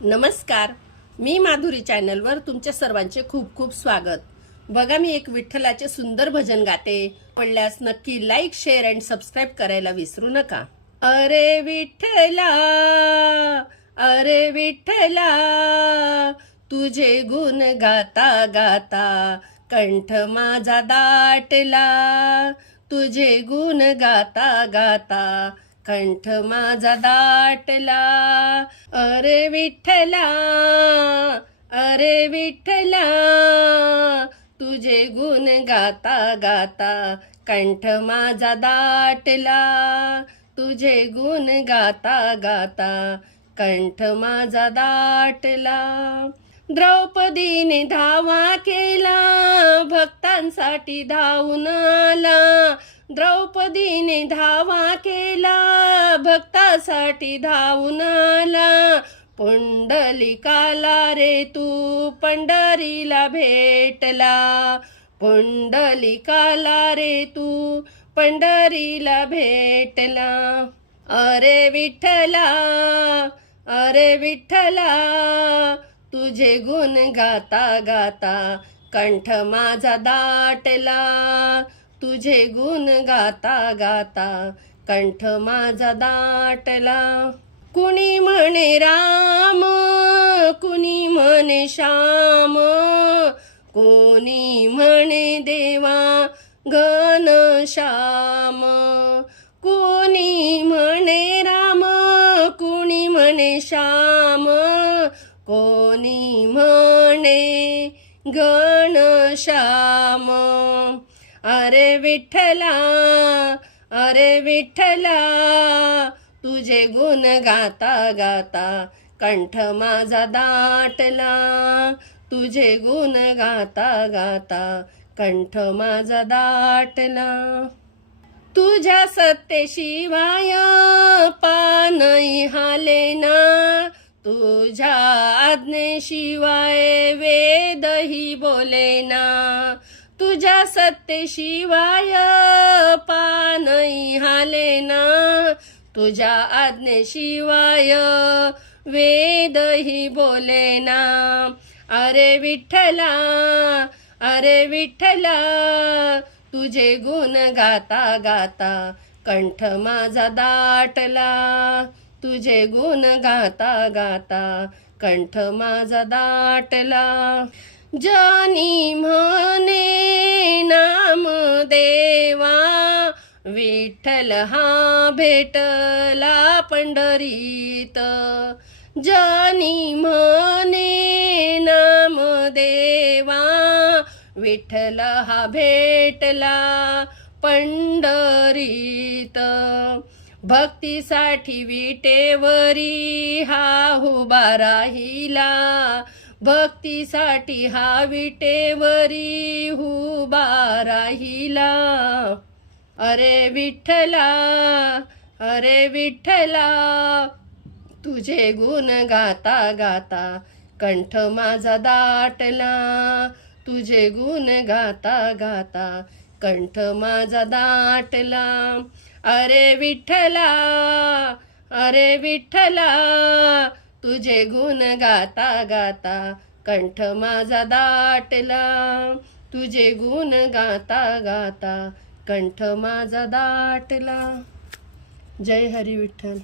नमस्कार. मी माधुरी चॅनलवर तुमच्या सर्वांचे खूप खूप स्वागत. बघा, मी एक विठ्ठलाचे सुंदर भजन गाते. आवडल्यास नक्की लाईक, शेअर अँड सबस्क्राईब करायला विसरू नका. अरे विठ्ठला, अरे विठ्ठला, तुझे गुण गाता गाता कंठ माझा दाटला. तुझे गुण गाता गाता कंठ माझा दाटला. अरे विठ्ठला, अरे विठ्ठला, तुझे गुण गाता गाता कंठ माझा दाटला. तुझे गुण गाता गाता कंठ माझा दाटला. द्रौपदीने धावा केला, भक्तांसाठी धावून आला. द्रौपदीने धावा केला, भक्तासाठी धावून आला. पुंडलिकाला रे तू पंढरीला भेटला. पुंडलिकाला रे तू पंढरीला भेटला. अरे विठ्ठला, अरे विठ्ठला, तुझे गुण गाता गाता कंठ माझा दाटला. तुझे गुण गाता गाता कंठ माझा दाटला. कुणी म्हणे राम, कुणी म्हणे श्याम, कोणी म्हणे देवा घनश्याम. कोणी म्हणे राम, कोणी म्हणे श्याम, कोणी म्हणे घनश्याम. अरे विठ्ठला, अरे विठ्ठला, तुझे गुण गाता गाता कंठ माझा दाटला. तुझे गुण गाता गाता कंठ माझा दाटला. तुझ्या सत्तेशिवाय पानही हालेना. तुझ्या आज्ञेशिवाय वेदही बोलेना. तुझ्या सत्तेशिवाय पानही हालेना. तुझ्या आज्ञेशिवाय वेदही बोलेना. अरे विठ्ठला, अरे विठ्ठला, तुझे गुण गाता गाता कंठ माझा दाटला. तुझे गुण गाता गाता कंठ माझा दाटला. जनी म्हणे नाम देवा, विठ्ठल हा भेटला पंढरीत. जनी म्हणे नाम देवा, विठ्ठल हा भेटला पंढरीत. भक्तीसाठी विटेवरी हा उभा राहिला. भक्तीसाठी हा विटेवरी उभा राहिला. अरे विठ्ठला, अरे विठ्ठला, तुझे गुण गाता गाता कंठ माझा दाटला. तुझे गुण गाता गाता कंठ माझा दाटला. अरे विठ्ठला, अरे विठ्ठला, तुझे गुण गाता गाता कंठ माझा दाटला. तुझे गुण गाता गाता कंठ माझा दाटला. जय हरी विठ्ठल.